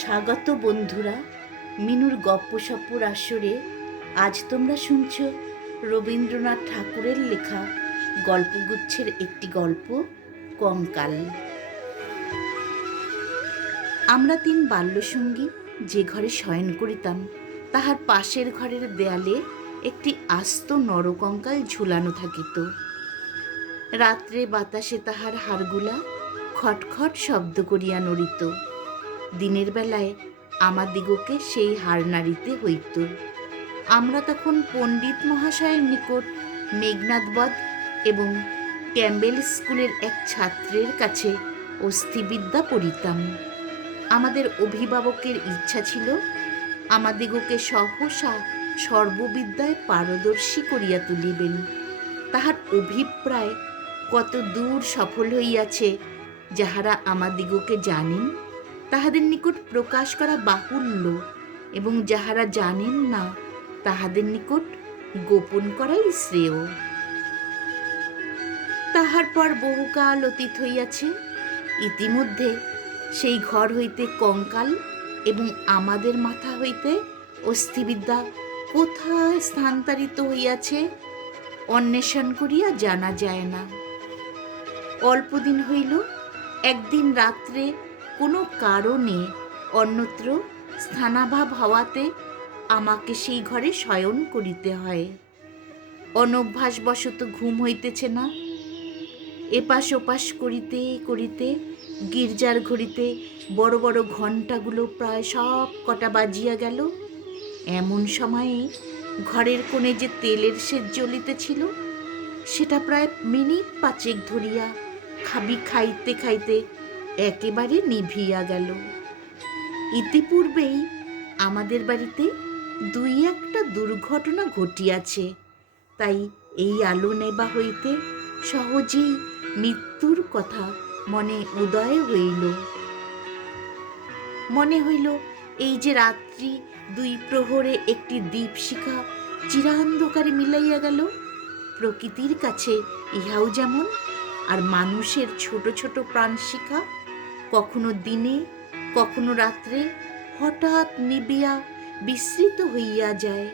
স্বাগত বন্ধুরা, মিনুর গপ্পসপ্পর আসরে। আজ তোমরা শুনছ রবীন্দ্রনাথ ঠাকুরের লেখা গল্পগুচ্ছের একটি গল্প, কঙ্কাল। আমরা তিন বাল্যসঙ্গী যে ঘরে শয়ন করিতাম, তাহার পাশের ঘরের দেয়ালে একটি আস্ত নরকঙ্কাল ঝুলানো থাকিত। রাত্রে বাতাসে তাহার হাড়গুলা খটখট শব্দ করিয়া নড়িত। দিনের বেলায় আমাদিগকে সেই হার নাড়িতে হইত। আমরা তখন পণ্ডিত মহাশয়ের নিকট মেঘনাদবধ এবং ক্যাম্বেল স্কুলের এক ছাত্রের কাছে অস্থিবিদ্যা পড়িতাম। আমাদের অভিভাবকের ইচ্ছা ছিল আমাদিগকে সহসা সর্ববিদ্যায় পারদর্শী করিয়া তুলিবেন। তাহার অভিপ্রায় কত দূর সফল হইয়াছে, যাহারা আমাদিগকে জানেন তাহাদের নিকট প্রকাশ করা বাহুল্য, এবং যাহারা জানেন না তাহাদের নিকট গোপন করাই শ্রেয়। তাহার পর বহুকাল অতীত হইয়াছে। ইতিমধ্যে সেই ঘর হইতে কঙ্কাল এবং আমাদের মাথা হইতে অস্থিবিদ্যা কোথায় স্থানান্তরিত হইয়াছে অন্বেষণ করিয়া জানা যায় না। অল্পদিন হইল একদিন রাত্রে কোনো কারণে অন্যত্র স্থানাভাব হওয়াতে আমাকে সেই ঘরে শয়ন করিতে হয়। অনভ্যাসবশত ঘুম হইতেছে না। এপাশ ওপাশ করিতে করিতে গির্জার ঘড়িতে বড় বড় ঘণ্টাগুলো প্রায় সব কটা বাজিয়া গেল। এমন সময়ে ঘরের কোণে যে তেলের সেচ জ্বলিতেছিল, সেটা প্রায় মিনিট পাঁচেক ধরিয়া খাইতে খাইতে একেবারে নিভিয়া গেল। ইতিপূর্বেই আমাদের বাড়িতে দুই একটা দুর্ঘটনা ঘটিয়াছে, তাই এই আলো নেবা হইতে সহজেই মৃত্যুর কথা মনে উদয় হইল। মনে হইল এই যে রাত্রি দুই প্রহরে একটি দীপশিখা চিরান্ধকারে মিলাইয়া গেল, প্রকৃতির কাছে ইহাও যেমন, আর মানুষের ছোট ছোট প্রাণশিখা কখনো দিনে কখনো রাত্রে হঠাৎ নিবিয়া বিস্মৃত হইয়া যায়,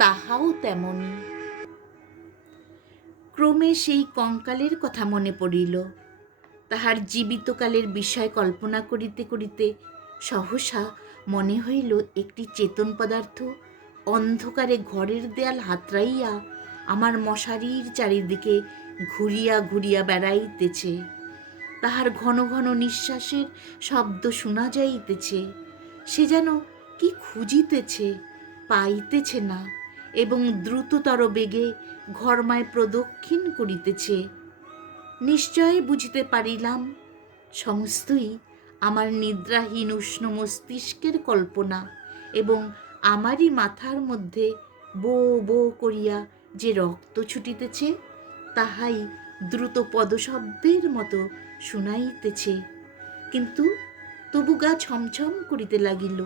তাহাও তেমনি। ক্রমে সেই কঙ্কালের কথা মনে পড়িল। তাহার জীবিতকালের বিষয় কল্পনা করিতে করিতে সহসা মনে হইল একটি চেতন পদার্থ অন্ধকারে ঘরের দেয়াল হাতড়াইয়া আমার মশারির চারিদিকে ঘুরিয়া ঘুরিয়া বেড়াইতেছে। তাহার ঘন ঘন নিঃশ্বাসের শব্দ শোনা যাইতেছে। সে যেন কি খুঁজিতেছে, পাইতেছে না, এবং দ্রুততর বেগে ঘরমায় প্রদক্ষিণ করিতেছে। নিশ্চয় বুঝিতে পারিলাম সমস্তই আমার নিদ্রাহীন উষ্ণ মস্তিষ্কের কল্পনা, এবং আমারই মাথার মধ্যে বো বো করিয়া যে রক্ত ছুটিতেছে, তাহাই দ্রুত পদশব্দের মতো শুনাইতেছে। কিন্তু তবু গা ছমছম করিতে লাগিল।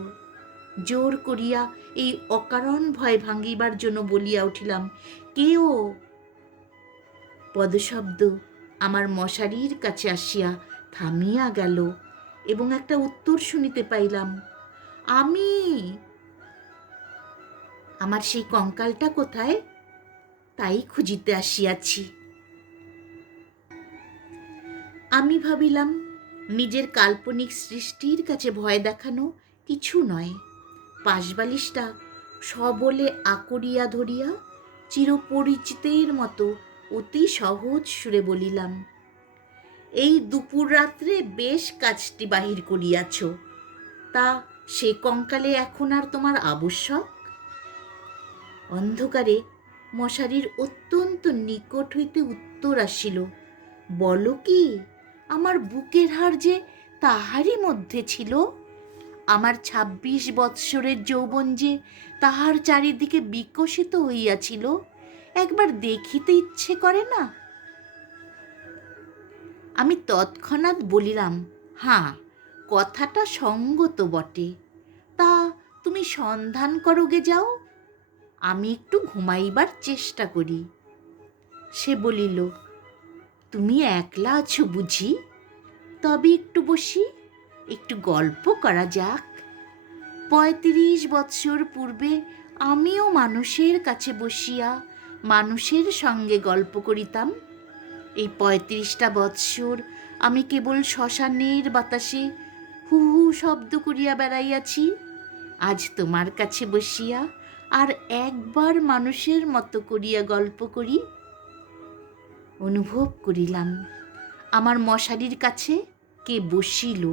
জোর করিয়া এই অকারণ ভয় ভাঙিবার জন্য বলিয়া উঠিলাম, কেও? পদশব্দ আমার মশারির কাছে আসিয়া থামিয়া গেল, এবং একটা উত্তর শুনিতে পাইলাম, আমি। আমার সেই কঙ্কালটা কোথায়, তাই খুঁজিতে আসিয়াছি। আমি ভাবিলাম নিজের কাল্পনিক সৃষ্টির কাছে ভয় দেখানো কিছু নয়। পাশবালিশটা সবলে আকড়িয়া ধরিয়া চিরপরিচিতের মতো অতি সহজ সুরে বলিলাম, এই দুপুর রাত্রে বেশ কাজটি বাহির করিয়াছ, তা সে কঙ্কালে এখন আর তোমার আবশ্যক? অন্ধকারে মশারির অত্যন্ত নিকট হইতে উত্তর আসিল, বলো কি? আমার বুকের হাড় যে তাহারই মধ্যে ছিল। আমার ২৬ বৎসরের যৌবন যে তাহার চারিদিকে বিকশিত হইয়াছিল, একবার দেখিতে ইচ্ছে করে না? আমি তৎক্ষণাৎ বলিলাম, হাঁ, কথাটা সঙ্গত বটে, তা তুমি সন্ধান করোগে যাও, আমি একটু ঘুমাইবার চেষ্টা করি। সে বলিল, তুমি একলা আছো বুঝি? তবে একটু বসি, একটু গল্প করা যাক। 35 বৎসর পূর্বে আমিও মানুষের কাছে বসিয়া মানুষের সঙ্গে গল্প করিতাম। এই 35টা বৎসর আমি কেবল শ্মশানের বাতাসে হু হু শব্দ করিয়া বেড়াইয়াছি। আজ তোমার কাছে বসিয়া আর একবার মানুষের মতো করিয়া গল্প করি। অনুভব করিলাম আমার মশারির কাছে কে বসিল।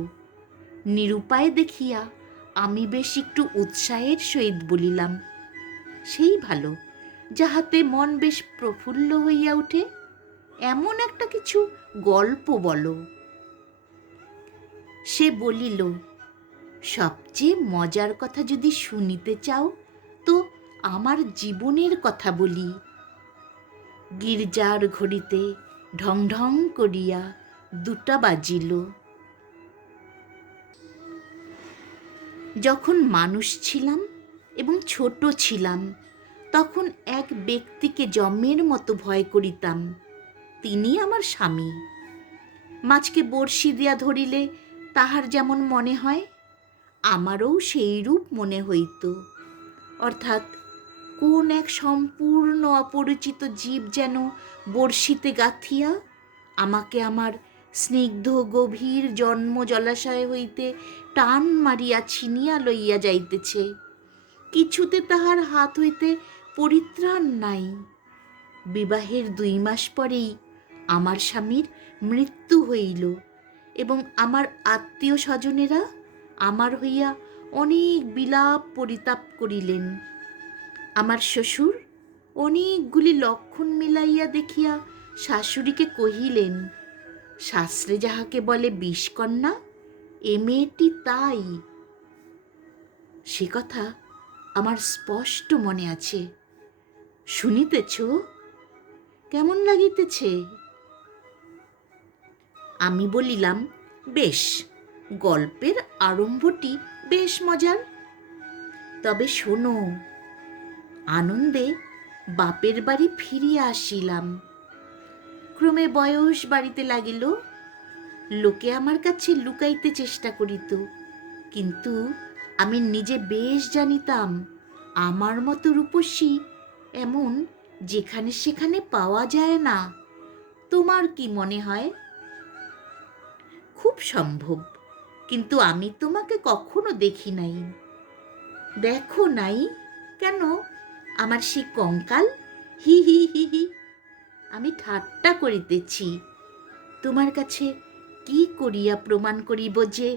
নিরুপায় দেখিয়া আমি বেশ একটু উৎসাহের সহিত বলিলাম, সেই ভালো, যাহাতে মন বেশ প্রফুল্ল হইয়া ওঠে। এমন একটা কিছু গল্প বলো। সে বলিল, সবচেয়ে মজার কথা যদি শুনিতে চাও তো আমার জীবনের কথা বলি। গির্জার ঘড়িতে ঢং ঢং করিয়া 2টা বাজিল। যখন মানুষ ছিলাম এবং ছোট ছিলাম তখন এক ব্যক্তিকে জমের মতো ভয় করিতাম। তিনি আমার স্বামী। মাছকে বড়শি দিয়া ধরিলে তাহার যেমন মনে হয়, আমারও সেইরূপ মনে হইত। অর্থাৎ কোন এক সম্পূর্ণ অপরিচিত জীব যেন বড়শিতে গাঁথিয়া আমাকে আমার স্নিগ্ধ গভীর জন্ম জলাশয় হইতে টান মারিয়া ছিনিয়া লইয়া যাইতেছে। কিছুতে তাহার হাত হইতে পরিত্রাণ নাই। বিবাহের 2 মাস পরেই আমার স্বামীর মৃত্যু হইল এবং আমার আত্মীয় স্বজনেরা আমার হইয়া অনেক বিলাপ পরিতাপ করিলেন। আমার শ্বশুর অনেকগুলি লক্ষণ মিলাইয়া দেখিয়া শাশুড়িকে কহিলেন, শাস্ত্রে যাহাকে বলে বিষকন্যা, এ মেয়েটি তাই। সে কথা আমার স্পষ্ট মনে আছে। শুনিতেছ? কেমন লাগিতেছে? আমি বলিলাম, বেশ, গল্পের আরম্ভটি বেশ মজার। তবে শোনো। আনন্দে বাপের বাড়ি ফিরিয়া আসিলাম। ক্রমে বয়স বাড়িতে লাগিল। লোকে আমার কাছে লুকাইতে চেষ্টা করিত, কিন্তু আমি নিজে বেশ জানিতাম আমার মতো রূপসী এমন যেখানে সেখানে পাওয়া যায় না। তোমার কি মনে হয়? খুব সম্ভব, কিন্তু আমি তোমাকে কখনো দেখি নাই। দেখো নাই কেন? আমার সেই কঙ্কাল? হি হি হি হি। আমি ঠাট্টা করিতেছি। তোমার কাছে কি করিয়া প্রমাণ করিব যে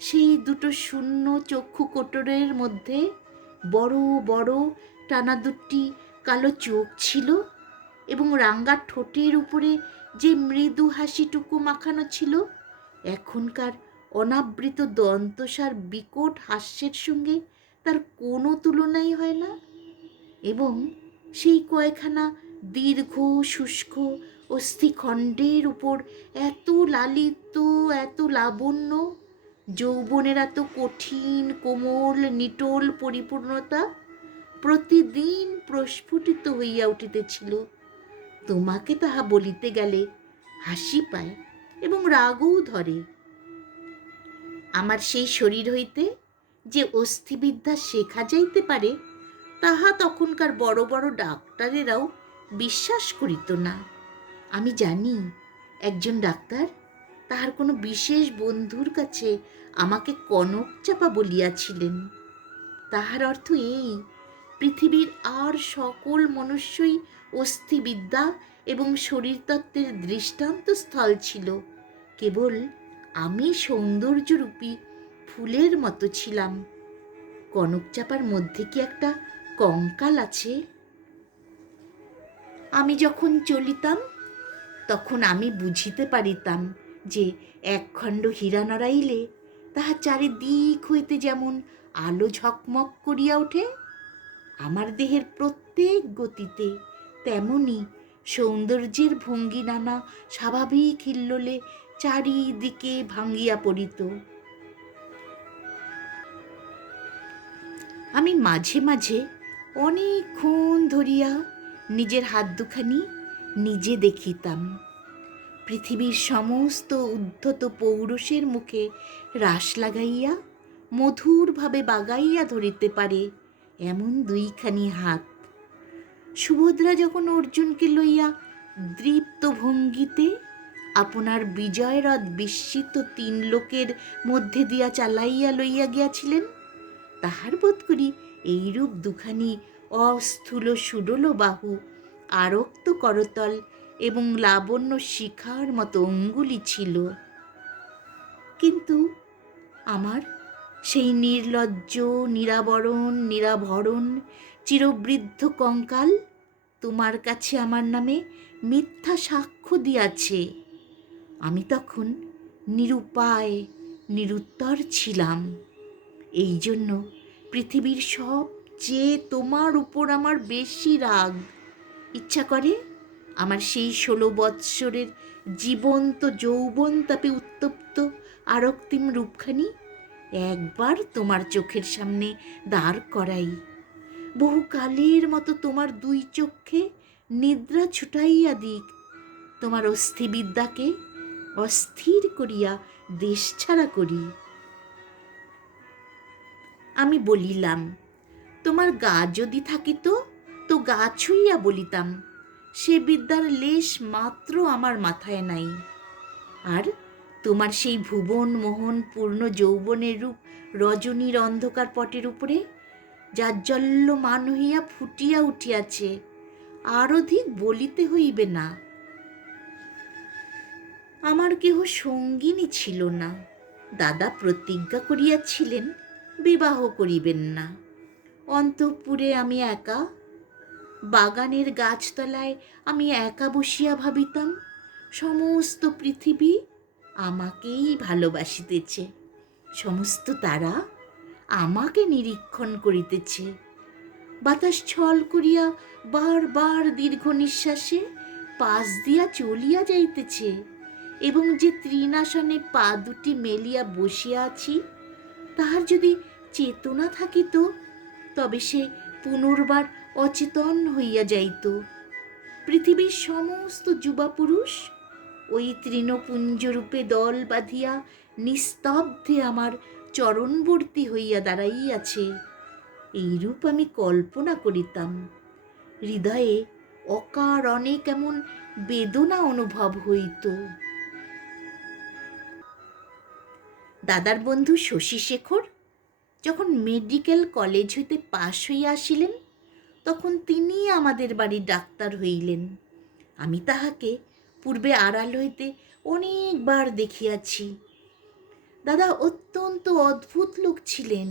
সেই 2টো শূন্য চক্ষু কোটরের মধ্যে বড় বড় টানা 2টি কালো চোখ ছিল এবং রাঙ্গা ঠোঁটের উপরে যে মৃদু হাসিটুকু মাখানো ছিল এখনকার অনাবৃত দন্তসার বিকট হাস্যের সঙ্গে তার কোনো তুলনাই হয় না। এবং সেই কয়খানা দীর্ঘ শুষ্ক অস্থিখণ্ডের উপর এত লালিত্য, এত লাবণ্য, যৌবনের এত কঠিন কোমল নিটোল পরিপূর্ণতা প্রতিদিন প্রস্ফুটিত হইয়া উঠিতেছিল। তোমাকে তাহা বলিতে গেলে হাসি পায় এবং রাগও ধরে। আমার সেই শরীর হইতে যে অস্থিবিদ্যা শেখা যাইতে পারে তাহা তখনকার বড় বড় ডাক্তারেরাও বিশ্বাস করিত না। আমি জানি একজন ডাক্তার তাহার কোনো বিশেষ বন্ধুর কাছে আমাকে কনক চাপা বলিয়াছিলেন। তাহার অর্থ এই, পৃথিবীর আর সকল মনুষ্যই অস্থিবিদ্যা এবং শরীরতত্ত্বের দৃষ্টান্ত স্থল ছিল, কেবল আমি সৌন্দর্যরূপী ফুলের মতো ছিলাম। কনক চাপার মধ্যে কি একটা কঙ্কাল আছে? আমি যখন চলিতাম তখন আমি বুঝিতে পারিতাম যে একখণ্ড হীরা নাড়াইলে তাহা চারিদিক হইতে যেমন আলো ঝকমক করিয়া ওঠে, আমার দেহের প্রত্যেক গতিতে তেমনি সৌন্দর্যের ভঙ্গি নানা স্বাভাবিক হিল্লোলে চারিদিকে ভাঙ্গিয়া পড়িত। আমি মাঝে মাঝে অনেকক্ষণ ধরিয়া নিজের হাত দুখানি নিজে দেখিতাম। পৃথিবীর সমস্ত উদ্ধত পৌরুষের মুখে রাশ লাগাইয়া মধুরভাবে বাগাইয়া ধরিতে পারে এমন দুইখানি হাত। সুভদ্রা যখন অর্জুনকে লইয়া দৃপ্ত ভঙ্গিতে আপনার বিজয়রথ বিস্মিত তিন লোকের মধ্যে দিয়া চালাইয়া লইয়া গিয়াছিলেন, তাহার বোধ করি এইরূপ দুখানি অস্থূল সুডল বাহু, আরক্ত করতল এবং লাবণ্য শিখার মতো অঙ্গুলি ছিল। কিন্তু আমার সেই নির্লজ্জ নিরাবরণ নিরাভরণ চিরবৃদ্ধ কঙ্কাল তোমার কাছে আমার নামে মিথ্যা সাক্ষ্য দিয়াছে। আমি তখন নিরুপায় নিরুত্তর ছিলাম। এই জন্য পৃথিবীর সবচেয়ে তোমার উপর আমার বেশি রাগ। ইচ্ছা করে আমার সেই 16 বৎসরের জীবন্ত যৌবন তাপে উত্তপ্ত আরক্তিম রূপখানি একবার তোমার চোখের সামনে দাঁড় করাই, বহুকালের মতো তোমার দুই চক্ষে নিদ্রা ছুটাইয়া দিক, তোমার অস্থিবিদ্যাকে অস্থির করিয়া দেশ ছাড়া করি। আমি বলিলাম, তোমার গা যদি থাকিত তো গা ছুঁইয়া বলিতাম, সে বিদ্যার লেশ মাত্র আমার মাথায় নাই। আর তোমার সেই ভুবন মোহন পূর্ণ যৌবনের রূপ রজনীর অন্ধকার পটের উপরে জাজ্জল্যমান হইয়া ফুটিয়া উঠিয়াছে, আর অধিক বলিতে হইবে না। আমার কেহ সঙ্গিনী ছিল না। দাদা প্রতিজ্ঞা করিয়াছিলেন বিবাহ করিবেন না। অন্তঃপুরে আমি একা, বাগানের গাছতলায় আমি একা বসিয়া ভাবিতাম সমস্ত পৃথিবী আমাকেই ভালোবাসিতেছে, সমস্ত তারা আমাকে নিরীক্ষণ করিতেছে। বাতাস ছল করিয়া বারবার দীর্ঘ নিঃশ্বাসে পাশ দিয়া চলিয়া যাইতেছে, এবং যে তৃণাসনে পা দুটি মেলিয়া বসিয়া আছি, তাহার যদি চেতনা থাকিত তবে সে পুনর্বার অচেতন হইয়া যাইত। পৃথিবীর সমস্ত যুবা পুরুষ ওই তৃণপুঞ্জরূপে দল বাঁধিয়া নিস্তব্ধে আমার চরণবর্তী হইয়া দাঁড়াইয়াছে, এইরূপ আমি কল্পনা করিতাম। হৃদয়ে অকারণে কেমন বেদনা অনুভব হইত। দাদার বন্ধু শশীশেখর যখন মেডিকেল কলেজ হইতে পাশ হইয়া আসিলেন, তখন তিনি আমাদের বাড়ির ডাক্তার হইলেন। আমি তাহাকে পূর্বে আড়াল হইতে অনেকবার দেখিয়াছি। দাদা অত্যন্ত অদ্ভুত লোক ছিলেন।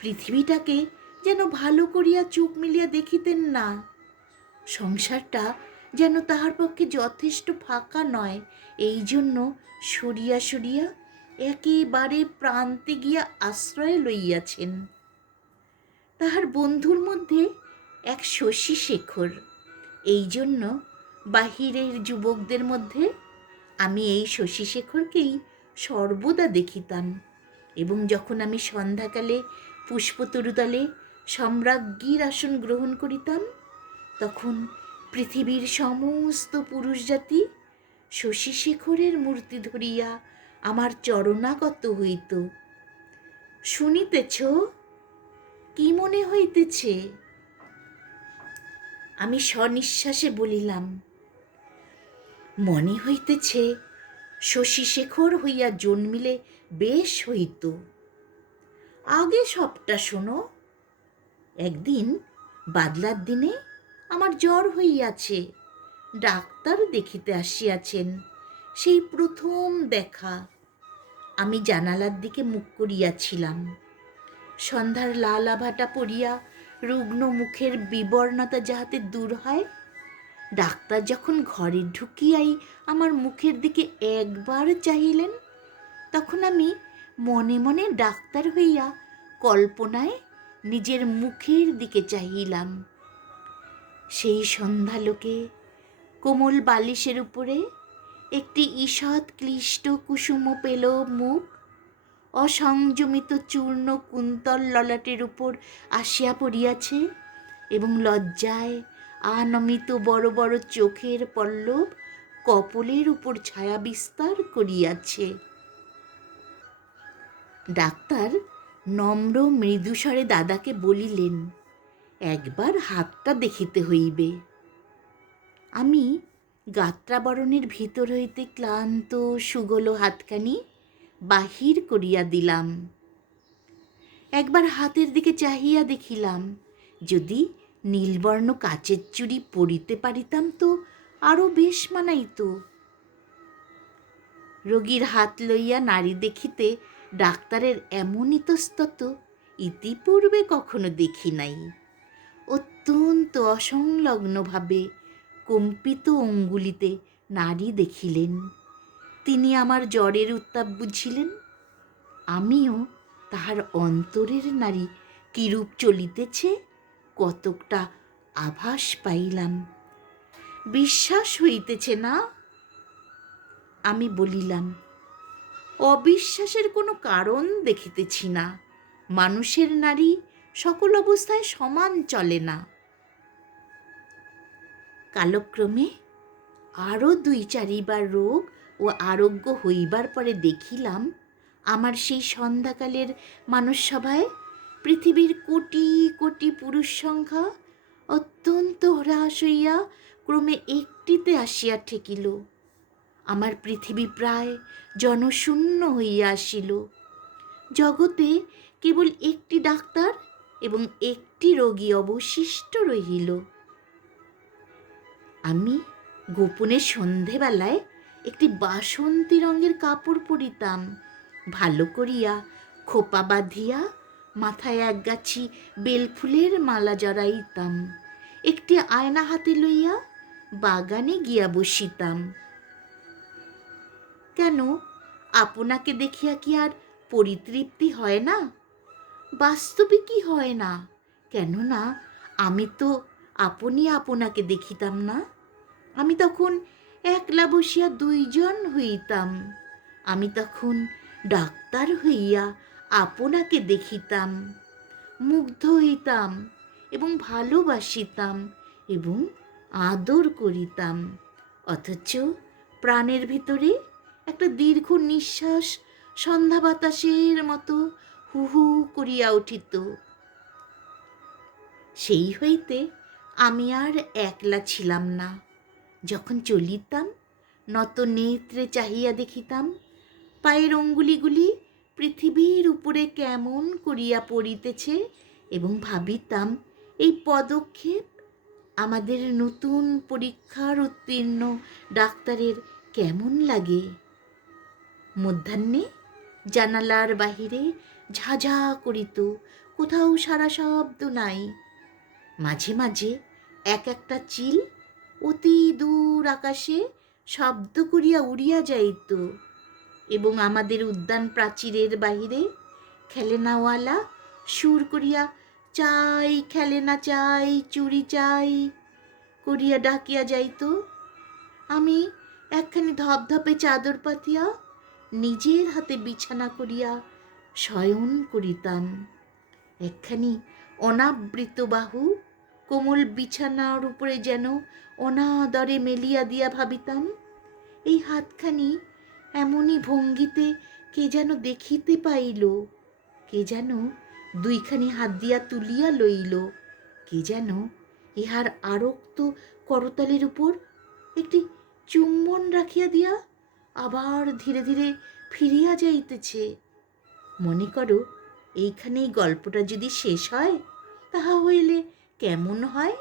পৃথিবীটাকে যেন ভালো করিয়া চোখ মিলিয়া দেখিতেন না। সংসারটা যেন তাহার পক্ষে যথেষ্ট ফাঁকা নয়, এই জন্য সরিয়া সরিয়া একেবারে প্রান্তে গিয়া আশ্রয় লইয়াছেন। তাহার বন্ধুর মধ্যে এক শশীশেখর। এই জন্য বাহিরের যুবকদের মধ্যে আমি এই শশীশেখরকেই সর্বদা দেখিতাম, এবং যখন আমি সন্ধ্যাকালে পুষ্পতরুতলে সম্রাজ্ঞীর আসন গ্রহণ করিতাম, তখন পৃথিবীর সমস্ত পুরুষ জাতি শশীশেখরের মূর্তি ধরিয়া আমার চরণাগত হইত। শুনিতেছ? কি মনে হইতেছে? আমি সনিশ্বাসে বলিলাম, মনে হইতেছে শশীশেখর হইয়া জন্মিলে বেশ হইত। আগে সবটা শোনো। একদিন বাদলার দিনে আমার জ্বর হইয়াছে, ডাক্তার দেখিতে আসিয়াছেন। সেই প্রথম দেখা। আমি জানালার দিকে মুখ করিয়াছিলাম। সন্ধ্যার লাল আভাটা পড়িয়া রুগ্ন মুখের বিবর্ণতা যাহাতে দূর হয়। ডাক্তার যখন ঘরে ঢুকিয়াই আমার মুখের দিকে একবার চাহিলেন, তখন আমি মনে মনে ডাক্তার হইয়া কল্পনায় নিজের মুখের দিকে চাহিলাম। সেই সন্ধ্যালোকে কোমল বালিশের উপরে একটি ঈষৎ ক্লিষ্ট কুসুম পেল মুখ অসংযমিত চূর্ণ কুন্তল ললাটের উপর আসিয়া পড়িয়াছে, এবং লজ্জায় আনমিত বড় বড় চোখের পল্লব কপলের উপর ছায়া বিস্তার করিয়াছে। ডাক্তার নম্র মৃদুস্বরে দাদাকে বলিলেন, একবার হাতটা দেখিতে হইবে। আমি গাত্রাবরণের ভিতর হইতে ক্লান্ত সুগল হাতখানি বাহির করিয়া দিলাম। একবার হাতের দিকে চাহিয়া দেখিলাম, যদি নীলবর্ণ কাচের চুড়ি পরিতে পারিতাম তো আরও বেশ মানাইত। রোগীর হাত লইয়া নাড়ি দেখিতে ডাক্তারের এমন ইতস্তত ইতিপূর্বে কখনো দেখি নাই। অত্যন্ত অসংলগ্নভাবে কম্পিত অঙ্গুলিতে নাড়ি দেখিলেন। তিনি আমার জ্বরের উত্তাপ বুঝিলেন, আমিও তাহার অন্তরের নাড়ি কিরূপ চলিতেছে কতকটা আভাস পাইলাম। বিশ্বাস হইতেছে না? আমি বলিলাম, অবিশ্বাসের কোনো কারণ দেখিতেছি না। মানুষের নাড়ি সকল অবস্থায় সমান চলে না। কালক্রমে আরও 2-4বার রোগ ও আরোগ্য হইবার পরে দেখিলাম, আমার সেই সন্ধ্যাকালের মানসসভায় পৃথিবীর কোটি কোটি পুরুষ সংখ্যা অত্যন্ত হ্রাস হইয়া ক্রমে একটিতে আসিয়া ঠেকিল। আমার পৃথিবী প্রায় জনশূন্য হইয়া আসিল। জগতে কেবল একটি ডাক্তার এবং একটি রোগী অবশিষ্ট রহিল। আমি গোপনে সন্ধেবেলায় একটি বাসন্তী রঙের কাপড় পরিতাম, ভালো করিয়া খোপা বাঁধিয়া মাথায় একগাছি বেলফুলের মালা জড়াইতাম, একটি আয়না হাতে লইয়া বাগানে গিয়া বসিতাম। কেন, আপনাকে দেখিয়া কি আর পরিতৃপ্তি হয় না? বাস্তবিকই হয় না। কেননা আমি তো আপনি আপনাকে দেখিতাম না। আমি তখন একলা বসিয়া 2 জন হইতাম। আমি তখন ডাক্তার হইয়া আপনাকে দেখিতাম, মুগ্ধ হইতাম এবং ভালোবাসিতাম এবং আদর করিতাম। অথচ প্রাণের ভিতরে একটা দীর্ঘ নিঃশ্বাস সন্ধ্যা বাতাসের মতো হু হু করিয়া উঠিত। সেই হইতে আমি আর একলা ছিলাম না। যখন চলিতাম নত নেত্রে চাহিয়া দেখিতাম পায়ের অঙ্গুলিগুলি পৃথিবীর উপরে কেমন করিয়া পড়িতেছে এবং ভাবিতাম, এই পদক্ষেপ আমাদের নতুন পরীক্ষার উত্তীর্ণ ডাক্তারের কেমন লাগে। মধ্যাহ্নে জানালার বাহিরে ঝাঝা করিত, কোথাও সারা শব্দ নাই। মাঝে মাঝে একটা চিল অতি দূর আকাশে শব্দ করিয়া উড়িয়া যাইত এবং আমাদের উদ্যান প্রাচীরের বাহিরে খেলেনাওয়ালা সুর করিয়া চাই খেলেনা চাই চুরি চাই করিয়া ডাকিয়া যাইত। আমি একখানি ধপধপে চাদর পাতিয়া নিজের হাতে বিছানা করিয়া শয়ন করিতাম। একখানি অনাবৃত বাহু কোমল বিছানার উপরে যেন অনাদরে মেলিয়া দিয়া ভাবিতাম, এই হাতখানি এমনই ভঙ্গিতে কে যেন দেখিতে পাইল, কে যেন 2খানি হাত দিয়া তুলিয়া লইল, কে যেন ইহার আরক্ত করতালের উপর একটি চুম্বন রাখিয়া দিয়া আবার ধীরে ধীরে ফিরিয়া যাইতেছে। মনে করো, এইখানেই গল্পটা যদি শেষ হয় তাহা হইলে কেমন হয়?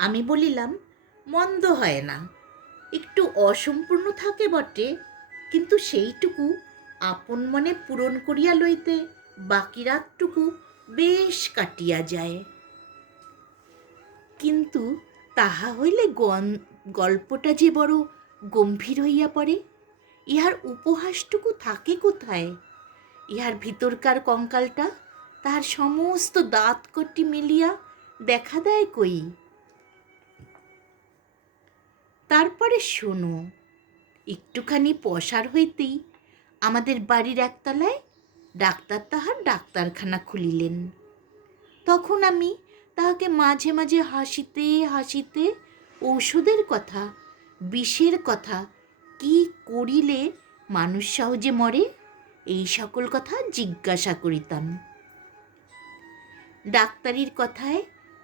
আমি বলিলাম, মন্দ হয় না, একটু অসম্পূর্ণ থাকে বটে, কিন্তু সেইটুকু আপন মনে পূরণ করিয়া লইতে বাকি রাতটুকু বেশ কাটিয়া যায়। কিন্তু তাহা হইলে গল্পটা যে বড় গম্ভীর হইয়া পড়ে, ইহার উপহাসটুকু থাকে কোথায়? ইহার ভিতরকার কঙ্কালটা তাহার সমস্ত দাঁতকটি মিলিয়া দেখা দেয় কই? তারপরে শোনো, একটুখানি পসার হইতেই আমাদের বাড়ির একতলায় ডাক্তার তাহার ডাক্তারখানা খুলিলেন। তখন আমি তাহাকে মাঝে মাঝে হাসিতে হাসিতে ঔষধের কথা, বিষের কথা, কি করিলে মানুষ সহজে মরে, এই সকল কথা জিজ্ঞাসা করিতাম। ডাক্তারির কথায়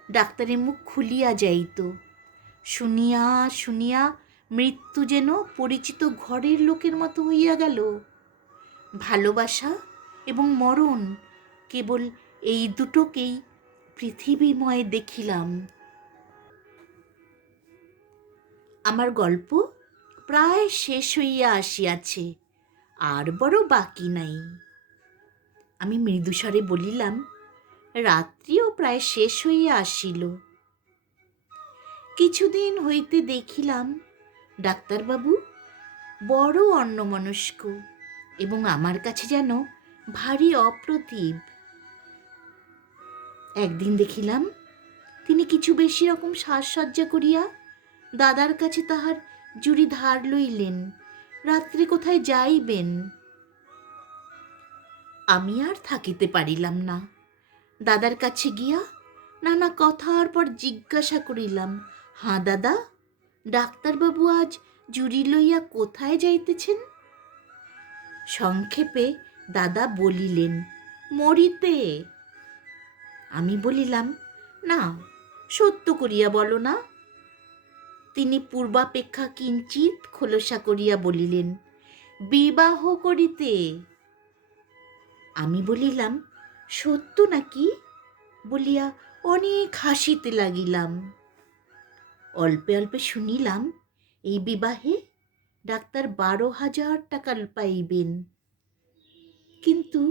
ডাক্তারের মুখ খুলিয়া যাইত। শুনিয়া শুনিয়া মৃত্যু যেন পরিচিত ঘরের লোকের মতো হইয়া গেল। ভালোবাসা এবং মরণ, কেবল এই দুটোকেই পৃথিবীময় দেখিলাম। আমার গল্প প্রায় শেষ হইয়া আসিয়াছে, আর বড় বাকি নাই। আমি মৃদুস্বরে বলিলাম, রাত্রিও প্রায় শেষ হইয়া আসিল। কিছুদিন হইতে দেখিলাম ডাক্তারবাবু বড় অন্যমনস্ক এবং আমার কাছে যেন ভারী অপ্রতিভ। একদিন দেখিলাম তিনি কিছু বেশি রকম সাজসজ্জা করিয়া দাদার কাছে তাহার জুড়ি ধার লইলেন, রাত্রে কোথায় যাইবেন। আমি আর থাকিতে পারিলাম না। দাদার কাছে গিয়া নানা কথার পর জিজ্ঞাসা করিলাম, হাঁ দাদা, ডাক্তারবাবু আজ জুড়ি লইয়া কোথায় যাইতেছেন? সংক্ষেপে দাদা বলিলেন, মরিতে। আমি বলিলাম, না, সত্য করিয়া বলো না। তিনি পূর্বাপেক্ষা কিঞ্চিত খোলসা করিয়া বলিলেন, বিবাহ করিতে। আমি বলিলাম, সত্য নাকি বলিয়া অনেক হাসিতে লাগিলাম। অল্পে অল্পে শুনিলাম এই বিবাহে ডাক্তার 12,000 টাকা পাইবেন। কিন্তু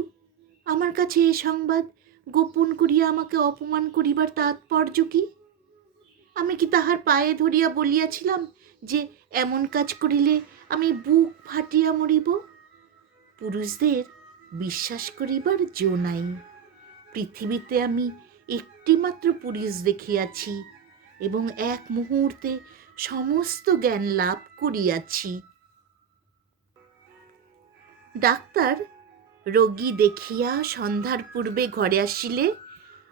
আমার কাছে এ সংবাদ গোপন করিয়া আমাকে অপমান করিবার তাৎপর্য কি? আমি কি তাহার পায়ে ধরিয়া বলিয়াছিলাম যে এমন কাজ করিলে আমি বুক ফাটিয়া মরিব? পুরুষদের বিশ্বাস করিবার জো নাই। পৃথিবীতে আমি একটিমাত্র পুরুষ দেখিয়াছি এবং এক মুহূর্তে সমস্ত জ্ঞান লাভ করিয়াছি। ডাক্তার রোগী দেখিয়া সন্ধ্যার পূর্বে ঘরে আসিলে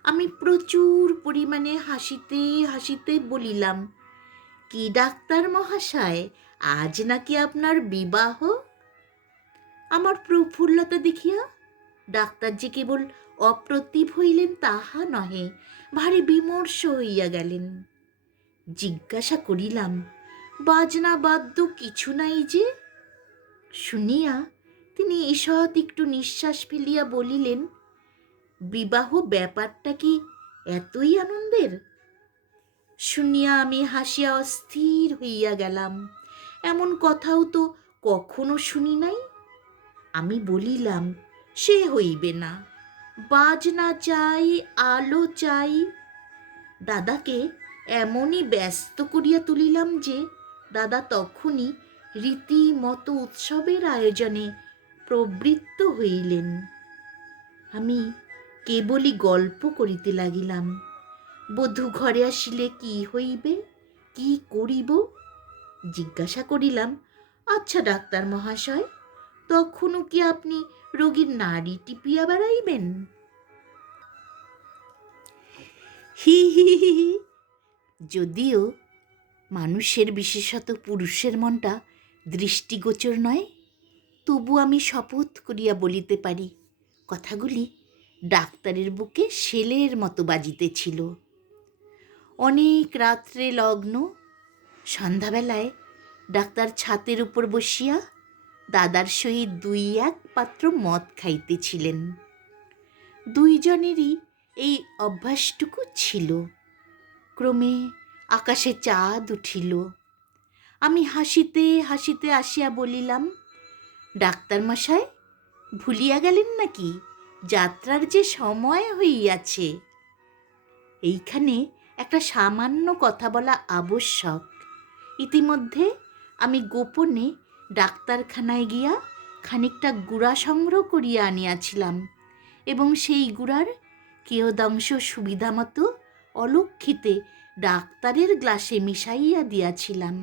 আমি প্রচুর পরিমাণে হাসিতে হাসিতে বলিলাম, কি ডাক্তার মহাশয়, আজ নাকি আপনার বিবাহ? আমার প্রফুল্লতা দেখিয়া ডাক্তার যে কেবল অপ্রতিভ হইলেন তাহা নহে, ভারী বিমর্ষ হইয়া গেলেন। জিজ্ঞাসা করিলাম, বাজনা বাদ্য কিছু নাই যে? শুনিয়া তিনি ঈষৎ একটু নিঃশ্বাস ফেলিয়া বলিলেন, বিবাহ ব্যাপারটা কি এতই আনন্দের? শুনিয়া আমি হাসিয়া অস্থির হইয়া গেলাম। এমন কথাও তো কখনো শুনি নাই। আমি বলিলাম, সে হইবে না, বাজনা চাই, আলো চাই। দাদাকে এমনই ব্যস্ত করিয়া তুলিলাম যে দাদা তখনই রীতিমতো উৎসবের আয়োজনে প্রবৃত্ত হইলেন। আমি কেবলই গল্প করিতে লাগিলাম। বধূ ঘরে আসিলে কি হইবে, কি করিব? জিজ্ঞাসা করিলাম, আচ্ছা ডাক্তার মহাশয়, তখনও কি আপনি রোগীর নাড়ি টিপিয়া বেড়াইবেন? হি হি হি হি। যদিও মানুষের, বিশেষত পুরুষের মনটা দৃষ্টিগোচর নয়, তবু আমি শপথ করিয়া বলিতে পারি কথাগুলি ডাক্তারের বুকে শেলের মতো বাজিতেছিল। অনেক রাত্রে লগ্ন। সন্ধ্যাবেলায় ডাক্তার ছাতের উপর বসিয়া দাদার সহিত 2-1 পাত্র মদ খাইতেছিলেন। দুইজনেরই এই অভ্যাসটুকু ছিল। ক্রমে আকাশে চাঁদ উঠিল। আমি হাসিতে হাসিতে আসিয়া বলিলাম, ডাক্তার মশাই, ভুলিয়া গেলেন নাকি যাত্রার যে সময় হইয়াছে? এইখানে একটা সামান্য কথা বলা আবশ্যক। ইতিমধ্যে আমি গোপনে ডাক্তারখানায় গিয়া খানিকটা গুড়া সংগ্রহ করিয়া আনিয়াছিলাম এবং সেই গুড়ার কিয়দংশ সুবিধা মতো অলক্ষিতে ডাক্তারের গ্লাসে মিশাইয়া দিয়াছিলাম।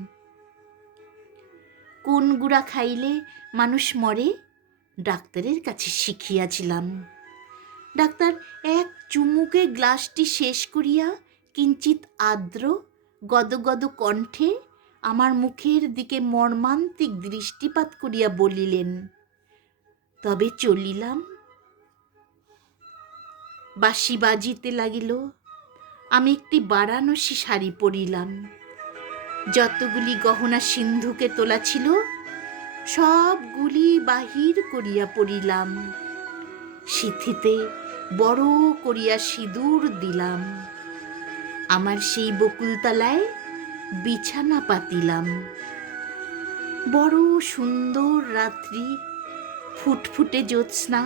কোন গুড়া খাইলে মানুষ মরে ডাক্তারের কাছে শিখিয়াছিলাম। ডাক্তার এক চুমুকে গ্লাসটি শেষ করিয়া কিঞ্চিত আর্দ্র গদগদ কণ্ঠে আমার মুখের দিকে মর্মান্তিক দৃষ্টিপাত করিয়া বলিলেন, তবে চলিলাম। বাঁশি বাজিতে লাগিল। আমি একটি বারাণসী শাড়ি পরিলাম। যতগুলি গহনা সিন্ধুকে তোলা ছিল সবগুলি বাহির করিয়া পড়িলাম। সিথিতে বড় করিয়া সিঁদুর দিলাম। আমার সেই বকুলতলায় বিছানা পাতিলাম। বড় সুন্দর রাত্রি, ফুটফুটে জ্যোৎস্না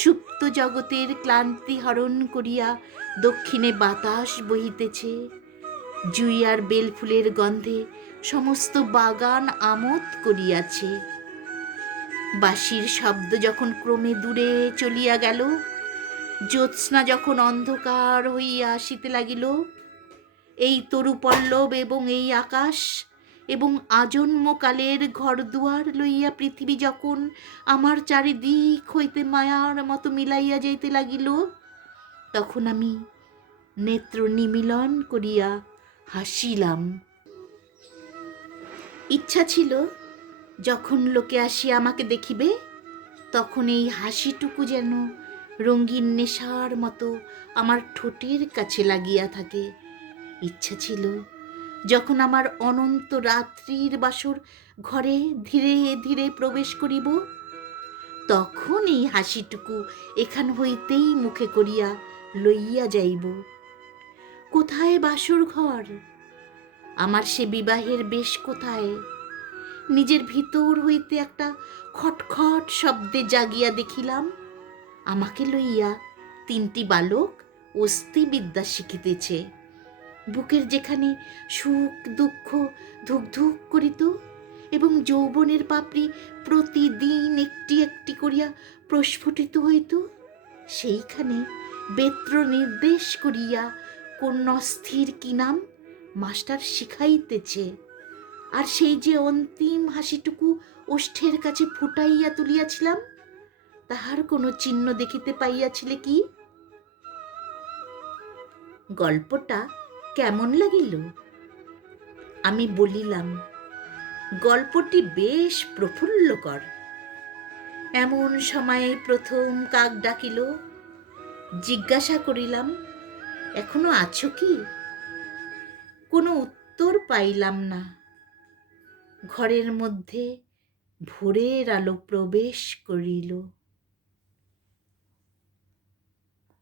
সুপ্ত জগতের ক্লান্তি হরণ করিয়া দক্ষিণে বাতাস বহিতেছে। জুই আর বেলফুলের গন্ধে সমস্ত বাগান আমোদ করিয়াছে। বাঁশির শব্দ যখন ক্রমে দূরে চলিয়া গেল, জ্যোৎস্না যখন অন্ধকার হইয়া আসিতে লাগিল, এই তরুপল্লব এবং এই আকাশ এবং আজন্মকালের ঘরদুয়ার লইয়া পৃথিবী যখন আমার চারিদিক হইতে মায়ার মতো মিলাইয়া যাইতে লাগিল, তখন আমি নেত্র নিমীলন করিয়া হাসিলাম। ইচ্ছা ছিল যখন লোকে আসিয়া আমাকে দেখিবে, তখন এই হাসিটুকু যেন রঙিন নেশার মতো আমার ঠোঁটের কাছে লাগিয়া থাকে। ইচ্ছা ছিল যখন আমার অনন্ত রাত্রির বাসর ঘরে ধীরে ধীরে প্রবেশ করিব, তখন এই হাসিটুকু এখান হইতেই মুখে করিয়া লইয়া যাইব। কোথায় বাসর ঘর? আমার সে বিবাহের বেশ কোথায়? নিজের ভিতর হইতে একটা খটখট শব্দে জাগিয়া দেখিলাম, আমাকে লইয়া 3টি বালক অস্থিবিদ্যা শিখিতেছে। বুকের যেখানে সুখ দুঃখ ধুক ধুক করিত এবং যৌবনের পাপড়ি প্রতিদিন একটি একটি করিয়া প্রস্ফুটিত হইত, সেইখানে বেত্র নির্দেশ করিয়া কোন অস্থির কি নাম মাস্টার শিখাইতেছে। আর সেই যে অন্তিম হাসিটুকু ওষ্ঠের কাছে ফুটাইয়া তুলিয়াছিলাম, তাহার কোনো চিহ্ন দেখিতে পাইয়াছিলে কি? গল্পটা কেমন লাগিল? আমি বলিলাম, গল্পটি বেশ প্রফুল্লকর। এমন সময়ে প্রথম কাক ডাকিল। জিজ্ঞাসা করিলাম, এখনো আছো কি? কোনো উত্তর পাইলাম না। ঘরের মধ্যে ভোরের আলো প্রবেশ করিল।